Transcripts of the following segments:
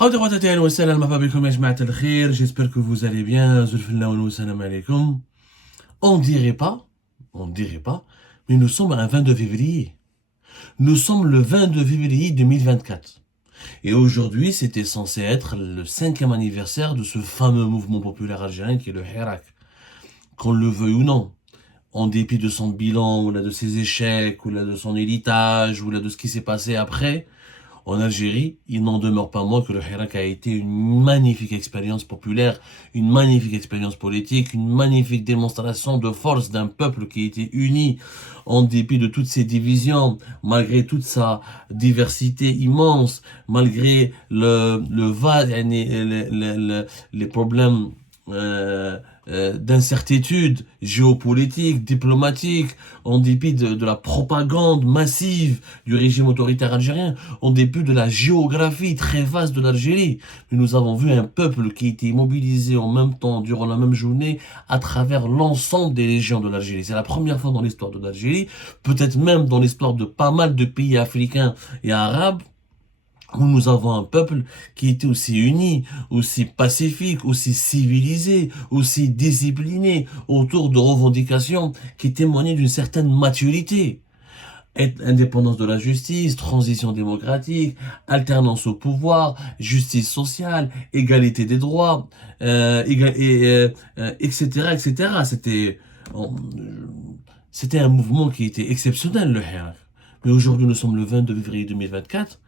J'espère que vous allez bien. On dirait pas, on dirait pas, mais nous sommes un 22 février. Nous sommes le 22 février 2024. Et aujourd'hui, c'était censé être le 5e anniversaire de ce fameux mouvement populaire algérien qui est le Hirak. Qu'on le veuille ou non. En dépit de son bilan, ou là de ses échecs, ou là de son héritage, ou là de ce qui s'est passé après, en Algérie, il n'en demeure pas moins que le Hirak a été une magnifique expérience populaire, une magnifique expérience politique, une magnifique démonstration de force d'un peuple qui était uni en dépit de toutes ses divisions, malgré toute sa diversité immense, malgré les problèmes d'incertitude géopolitique, diplomatique, en dépit de la propagande massive du régime autoritaire algérien, en dépit de la géographie très vaste de l'Algérie. Nous avons vu un peuple qui était mobilisé en même temps, durant la même journée, à travers l'ensemble des régions de l'Algérie. C'est la première fois dans l'histoire de l'Algérie, peut-être même dans l'histoire de pas mal de pays africains et arabes, où nous avons un peuple qui était aussi uni, aussi pacifique, aussi civilisé, aussi discipliné, autour de revendications qui témoignaient d'une certaine maturité. Indépendance de la justice, transition démocratique, alternance au pouvoir, justice sociale, égalité des droits, etc., etc. C'était un mouvement qui était exceptionnel, le Hirak. Mais aujourd'hui, nous sommes le 22 février 2024.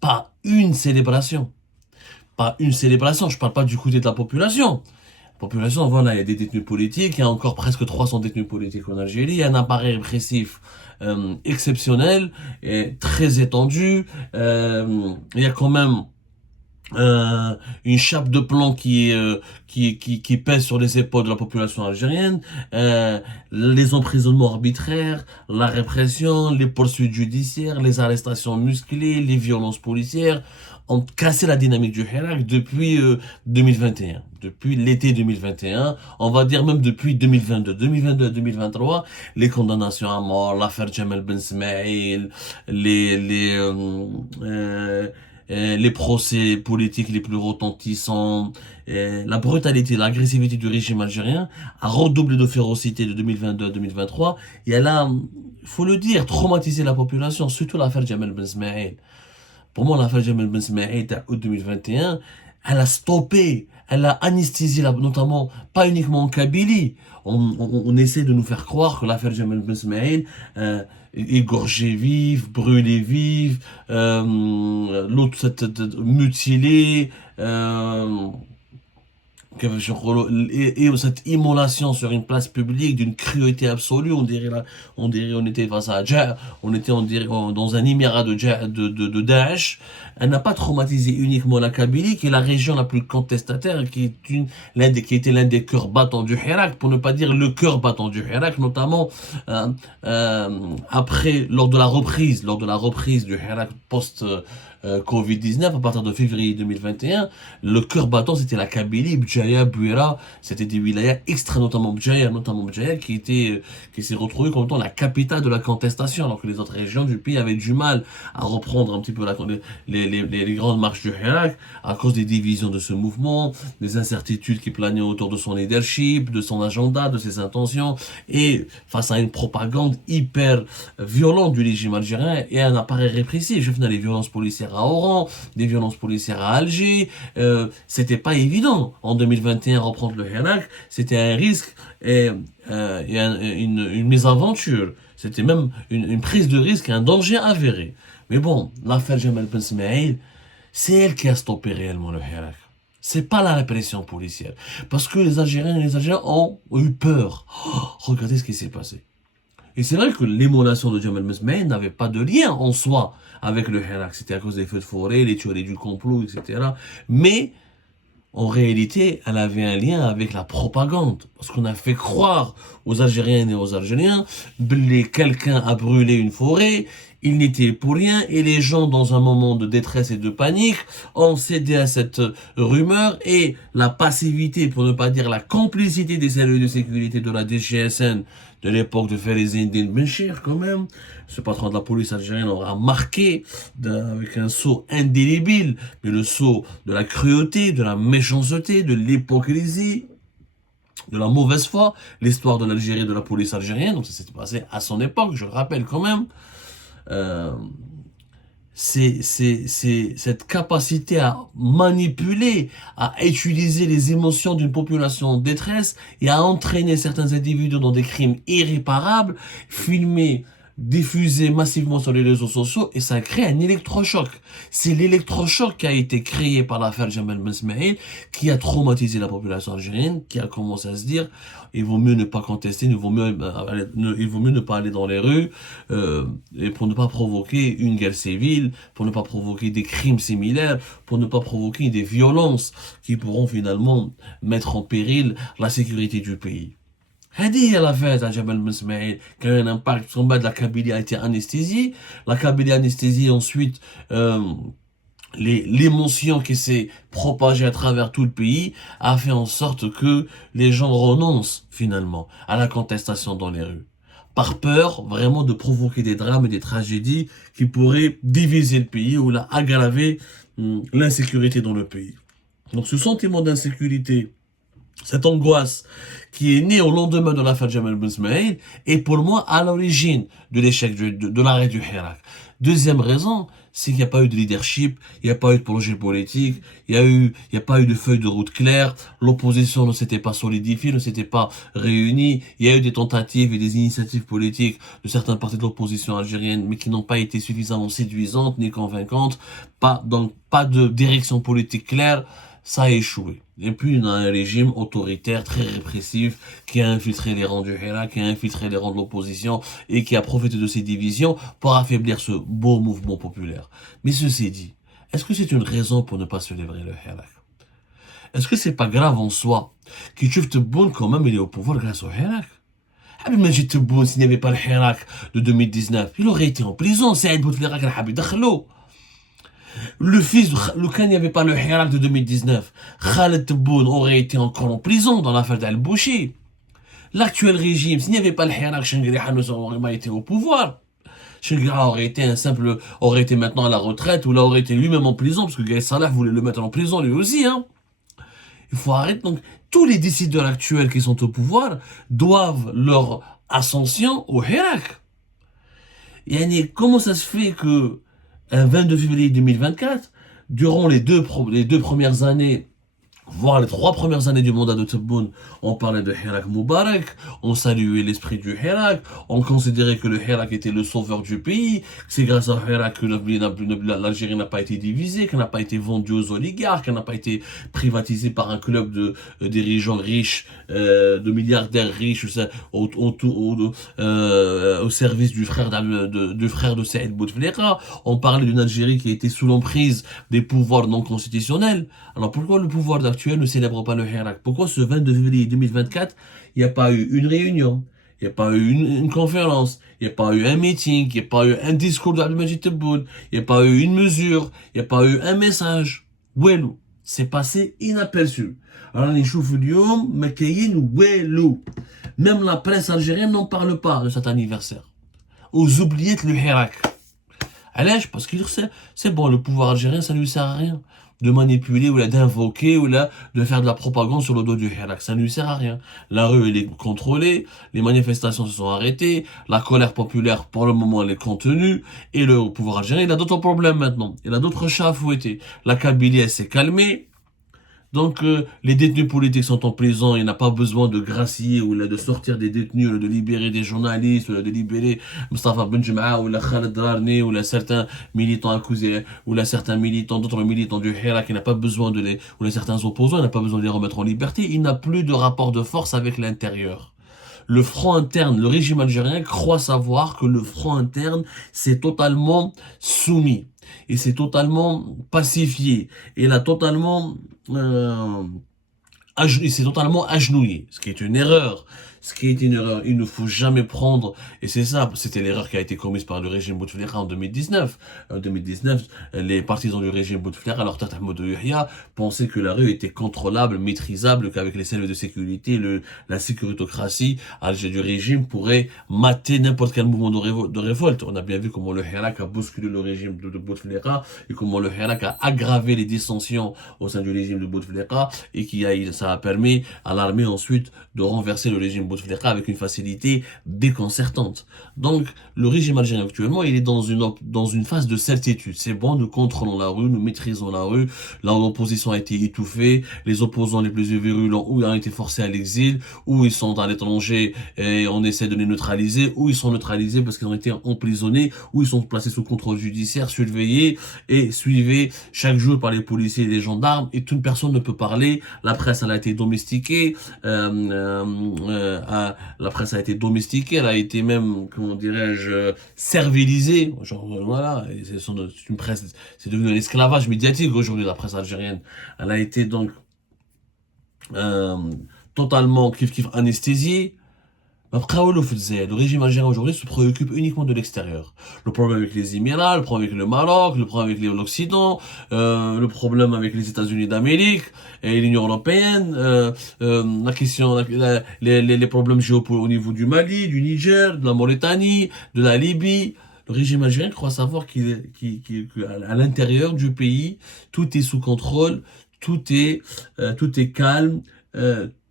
Pas une célébration. Pas une célébration. Je parle pas du côté de la population. La population, voilà, il y a des détenus politiques, il y a encore presque 300 détenus politiques en Algérie, il y a un appareil répressif exceptionnel et très étendu. Il y a quand même une chape de plomb qui pèse sur les épaules de la population algérienne, les emprisonnements arbitraires, la répression, les poursuites judiciaires, les arrestations musclées, les violences policières ont cassé la dynamique du Hirak depuis 2021, depuis l'été 2021, on va dire même depuis 2022. 2022 à 2023, les condamnations à mort, l'affaire Jamal Ben Smaïl, les procès politiques les plus retentissants, la brutalité, l'agressivité du régime algérien a redoublé de férocité de 2022 à 2023 et elle a, faut le dire, traumatisé la population, surtout l'affaire Jamal Ben Smaïl. Pour moi, l'affaire Jamal Ben Smaïl à août 2021, elle a stoppé, elle a anesthésié, notamment, pas uniquement en Kabylie. On essaie de nous faire croire que l'affaire Jamal Ben Smaïl, égorgée vive, brûlée vive, l'autre mutilée, et cette immolation sur une place publique d'une cruauté absolue, on dirait on était face à on était dans un émirat de Daesh. Elle n'a pas traumatisé uniquement la Kabylie, qui est la région la plus contestataire, qui était l'un des cœurs battants du Hirak, pour ne pas dire le cœur battant du Hirak, notamment après, lors de la reprise du Hirak post Covid-19, à partir de février 2021, le cœur battant c'était la Kabylie, Bjaya, Bouira, c'était des wilayas extra, notamment Bjaya, qui s'est retrouvé comme étant la capitale de la contestation, alors que les autres régions du pays avaient du mal à reprendre un petit peu les grandes marches du Hirak, à cause des divisions de ce mouvement, des incertitudes qui planaient autour de son leadership, de son agenda, de ses intentions, et face à une propagande hyper violente du régime algérien et un appareil répressif. Je finis les violences policières à Oran, des violences policières à Alger. C'était pas évident en 2021 reprendre le Hirak. C'était un risque et une mésaventure. C'était même une prise de risque, un danger avéré. Mais bon, l'affaire Jamal Ben Smaïl, c'est elle qui a stoppé réellement le Hirak. C'est pas la répression policière. Parce que les Algériens et les Algériens ont eu peur. Oh, regardez ce qui s'est passé. Et c'est vrai que l'émulation de Jamal Ben n'avait pas de lien en soi avec le Hirak. C'était à cause des feux de forêt, les tueries du complot, etc. Mais en réalité, elle avait un lien avec la propagande. Parce qu'on a fait croire aux Algériennes et aux Algériens que quelqu'un a brûlé une forêt, il n'était pour rien, et les gens, dans un moment de détresse et de panique, ont cédé à cette rumeur, et la passivité, pour ne pas dire la complicité des services de sécurité de la DGSN, de l'époque de Farizeddine Benchir, quand même. Ce patron de la police algérienne aura marqué avec un sceau indélébile, mais le sceau de la cruauté, de la méchanceté, de l'hypocrisie, de la mauvaise foi, l'histoire de l'Algérie et de la police algérienne. Donc ça s'est passé à son époque, je le rappelle quand même. C'est cette capacité à manipuler, à utiliser les émotions d'une population en détresse et à entraîner certains individus dans des crimes irréparables, filmer, diffuser massivement sur les réseaux sociaux, et ça crée un électrochoc. C'est l'électrochoc qui a été créé par l'affaire Jamal Ben Smaïl, qui a traumatisé la population algérienne, qui a commencé à se dire il vaut mieux ne pas contester, il vaut mieux ne pas aller dans les rues, et pour ne pas provoquer une guerre civile, pour ne pas provoquer des crimes similaires, pour ne pas provoquer des violences qui pourront finalement mettre en péril la sécurité du pays. هذه هي l'affaire de Jamal Ben Smaïl, qui a eu un impact. Son bas de la Kabylie a été anesthésiée. La Kabylie anesthésie, ensuite, l'émotion qui s'est propagée à travers tout le pays a fait en sorte que les gens renoncent finalement à la contestation dans les rues. Par peur vraiment de provoquer des drames et des tragédies qui pourraient diviser le pays ou aggraver l'insécurité dans le pays. Donc ce sentiment d'insécurité, cette angoisse qui est née au lendemain de l'affaire Jamal Ben Smaïl est pour moi à l'origine de l'échec de l'arrêt du Hirak. Deuxième raison, c'est qu'il n'y a pas eu de leadership, il n'y a pas eu de projet politique, il n'y a pas eu de feuille de route claire, l'opposition ne s'était pas solidifiée, ne s'était pas réunie, il y a eu des tentatives et des initiatives politiques de certains partis de l'opposition algérienne, mais qui n'ont pas été suffisamment séduisantes ni convaincantes, pas de direction politique claire, ça a échoué. Et puis, on a un régime autoritaire, très répressif, qui a infiltré les rangs du Hirak, qui a infiltré les rangs de l'opposition, et qui a profité de ces divisions pour affaiblir ce beau mouvement populaire. Mais ceci dit, est-ce que c'est une raison pour ne pas célébrer le Hirak? Est-ce que c'est pas grave en soi que Tchouf Tebboune, quand même, il est au pouvoir grâce au Hirak? Habib Majid Tebboune, s'il n'y avait pas le Hirak de 2019, il aurait été en prison. Saïd Bouteflika كان حاب يدخلو. Le fils, quand il n'y avait pas le Hirak de 2019, Khaled Tebboune aurait été encore en prison dans l'affaire d'Al-Bouchi. L'actuel régime, s'il n'y avait pas le Hirak, Chengueria n'aurait pas été au pouvoir. Chengueria aurait été maintenant à la retraite, ou là aurait été lui-même en prison, parce que Gaï Salah voulait le mettre en prison lui aussi, hein. Il faut arrêter. Donc, tous les décideurs actuels qui sont au pouvoir doivent leur ascension au Hirak. Yani, comment ça se fait que un 22 février 2024, durant les deux premières années, voire les 3 premières années du mandat de Tebboune, on parlait de Hirak Moubarak, on saluait l'esprit du Hirak, on considérait que le Hirak était le sauveur du pays, que c'est grâce au Hirak que l'Algérie n'a pas été divisée, qu'elle n'a pas été vendue aux oligarques, qu'elle n'a pas été privatisée par un club de dirigeants riches, de milliardaires riches, au service du frère de Saïd Bouteflika. On parlait d'une Algérie qui était sous l'emprise des pouvoirs non constitutionnels. Alors pourquoi le pouvoir actuel ne célèbre pas le Hirak? Pourquoi ce 22 février 2024, il n'y a pas eu une réunion, il n'y a pas eu une conférence, il n'y a pas eu un meeting, il n'y a pas eu un discours d'Abdel Majid Tebboune, il n'y a pas eu une mesure, il n'y a pas eu un message? Ouelou, c'est passé inaperçu. Alors les choufoulium, mekayin, ouelou. Même la presse algérienne n'en parle pas de cet anniversaire. Aux oubliettes le Hirak. Allez, parce qu'il sait, c'est bon, le pouvoir algérien, ça lui sert à rien de manipuler ou d'invoquer ou de faire de la propagande sur le dos du Hirak. Ça ne lui sert à rien. La rue, elle est contrôlée, les manifestations se sont arrêtées, la colère populaire, pour le moment, elle est contenue, et le pouvoir algérien, il a d'autres problèmes maintenant. Il a d'autres chats à fouetter. La Kabylie, elle s'est calmée. Donc, les détenus politiques sont en prison, il n'a pas besoin de gracier ou de sortir des détenus, ou de libérer des journalistes, ou de libérer Mustafa Benjema, ou Khaled Darni, ou certains militants accusés, ou certains militants, d'autres militants du Hirak, il n'a pas besoin ou certains opposants, il n'a pas besoin de les remettre en liberté, il n'a plus de rapport de force avec l'intérieur. Le front interne, le régime algérien croit savoir que le front interne s'est totalement soumis. Et c'est totalement pacifié. Et il a totalement, il s'est totalement agenouillé. Ce qui est une erreur. ce qui est une erreur, il ne faut jamais prendre, et c'est ça, c'était l'erreur qui a été commise par le régime Bouteflika en 2019. En 2019, les partisans du régime Bouteflika, alors Tata Ahmadou Yahya, pensaient que la rue était contrôlable, maîtrisable, qu'avec les services de sécurité, la sécuritocratie du régime pourrait mater n'importe quel mouvement de révolte. On a bien vu comment le Hirak a bousculé le régime de Bouteflika et comment le Hirak a aggravé les dissensions au sein du régime de Bouteflika et ça a permis à l'armée ensuite de renverser le régime Bouteflika avec une facilité déconcertante. Donc, le régime algérien actuellement, il est dans une phase de certitude. C'est bon, nous contrôlons la rue, nous maîtrisons la rue, l'opposition a été étouffée, les opposants les plus virulents ou ont été forcés à l'exil, ou ils sont à l'étranger et on essaie de les neutraliser, ou ils sont neutralisés parce qu'ils ont été emprisonnés, ou ils sont placés sous contrôle judiciaire, surveillés et suivés chaque jour par les policiers et les gendarmes, et toute personne ne peut parler. La presse, elle a été domestiquée, la presse a été domestiquée, elle a été même, comment dirais-je, servilisée. Genre, voilà, c'est une presse, c'est devenu un esclavage médiatique aujourd'hui, la presse algérienne. Elle a été donc euh, totalement kiff anesthésiée. Après, le régime algérien aujourd'hui se préoccupe uniquement de l'extérieur. Le problème avec les Émirats, le problème avec le Maroc, le problème avec l'Occident, le problème avec les États-Unis d'Amérique et l'Union européenne, la question, les problèmes géopolitiques au niveau du Mali, du Niger, de la Mauritanie, de la Libye. Le régime algérien croit savoir qu'à l'intérieur du pays, tout est sous contrôle, tout est calme,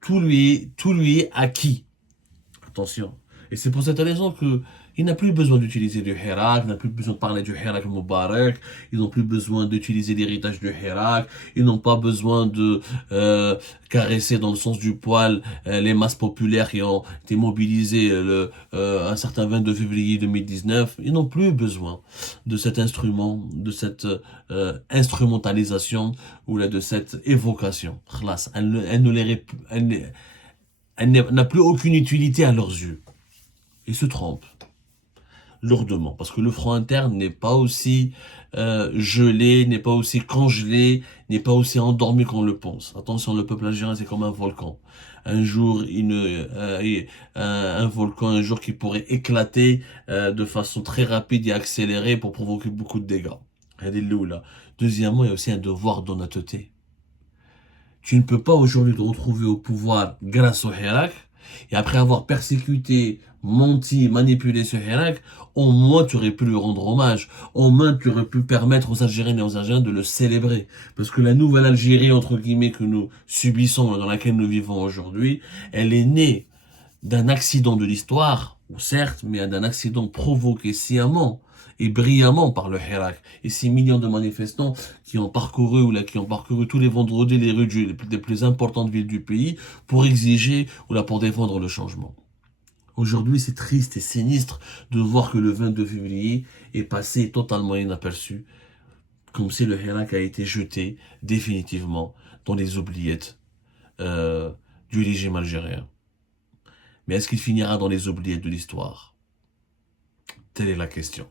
tout lui est acquis. Attention. Et c'est pour cette raison que il n'a plus besoin d'utiliser du Hirak, il n'a plus besoin de parler du Hirak Moubarak, ils n'ont plus besoin d'utiliser l'héritage du Hirak, ils n'ont pas besoin de caresser dans le sens du poil les masses populaires qui ont été mobilisées un certain 22 février 2019. Ils n'ont plus besoin de cet instrument, de cette instrumentalisation ou là, de cette évocation. Elle n'a plus aucune utilité à leurs yeux. Ils se trompent lourdement parce que le front interne n'est pas aussi gelé, n'est pas aussi congelé, n'est pas aussi endormi qu'on le pense. Attention, le peuple algérien c'est comme un volcan. Un jour, un volcan, un jour qui pourrait éclater de façon très rapide et accélérée pour provoquer beaucoup de dégâts. Deuxièmement, il y a aussi un devoir d'honnêteté. Tu ne peux pas aujourd'hui te retrouver au pouvoir grâce au Hirak, et après avoir persécuté, menti, manipulé ce Hirak, au moins tu aurais pu lui rendre hommage, au moins tu aurais pu permettre aux Algériennes et aux Algériens de le célébrer. Parce que la nouvelle Algérie, entre guillemets, que nous subissons, dans laquelle nous vivons aujourd'hui, elle est née d'un accident de l'histoire, certes, mais d'un accident provoqué sciemment et brillamment par le Hirak. Et ces millions de manifestants qui ont parcouru tous les vendredis les rues des plus importantes villes du pays pour exiger pour défendre le changement. Aujourd'hui, c'est triste et sinistre de voir que le 22 février est passé totalement inaperçu, comme si le Hirak a été jeté définitivement dans les oubliettes du régime algérien. Mais est-ce qu'il finira dans les oubliettes de l'histoire? Telle est la question.